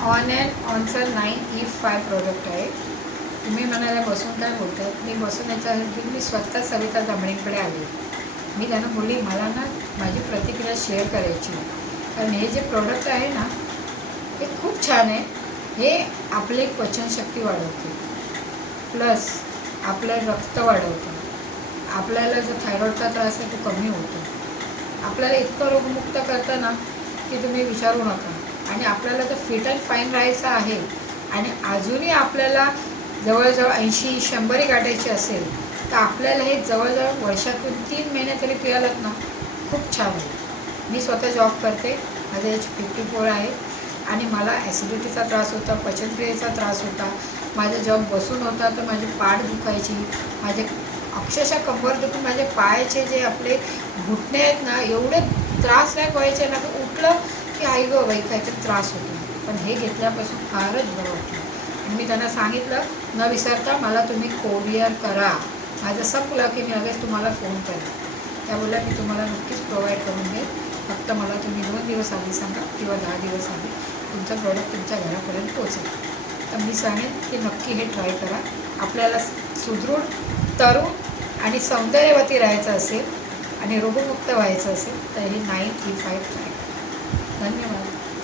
On and ऑनचं 9E5 product आहे. तुम्ही म्हणायला बसून काय बोलतात, मी बसून याच्यासाठी मी स्वतः सविता दामणेकडे आले. मी त्यांना बोलली मला ना माझी प्रतिक्रिया शेअर करायची, कारण हे जे प्रोडक्ट आहे ना हे खूप छान आहे. हे आपली पचनशक्ती वाढवते, प्लस आपलं रक्त वाढवतं, आपल्याला जो थायरॉईडचा त्रास आहे तो कमी होतो, आपल्याला इतकं रोगमुक्त करतं ना की तुम्ही विचारू नका. आणि आपल्याला जर फिट अँड फाईन राहायचं आहे आणि अजूनही आपल्याला जवळजवळ 80-100 गाठायची असेल तर आपल्याला हे जवळजवळ वर्षातून 3 महिने तरी पियालात ना खूप छान आहे. मी स्वतः जॉब करते, माझं एज 54 आहे आणि मला ॲसिडिटीचा त्रास होता, पचनक्रियेचा त्रास होता. माझा जॉब बसून होता तर माझी पाठ दुखायची, माझे अक्षरशः कंबर दुखून माझे पायाचे जे आपले घुटणे आहेत ना एवढे त्रासदायक व्हायचे ना, तर उठलं की आई गं बाई काहीतरी त्रास होतो. पण हे घेतल्यापासून फारच बरं वाटलं. आणि मी त्यांना सांगितलं न विसरता मला तुम्ही कोरियर करा, माझं संपलं की मी लगेच तुम्हाला फोन करेन. त्या बोलल्या मी तुम्हाला नक्कीच प्रोव्हाइड करून देईन, फक्त मला तुम्ही 2 दिवस आधी सांगा किंवा 10 दिवस आधी तुमचं प्रोडक्ट तुमच्या घरापर्यंत पोहोचेल. तर मी सांगेन की नक्की हे ट्राय करा. आपल्याला सुदृढ, तरुण आणि सौंदर्यवती राहायचं असेल आणि रोगमुक्त व्हायचं असेल तर हे 9E5 ट्राय करा. धन्यवाद.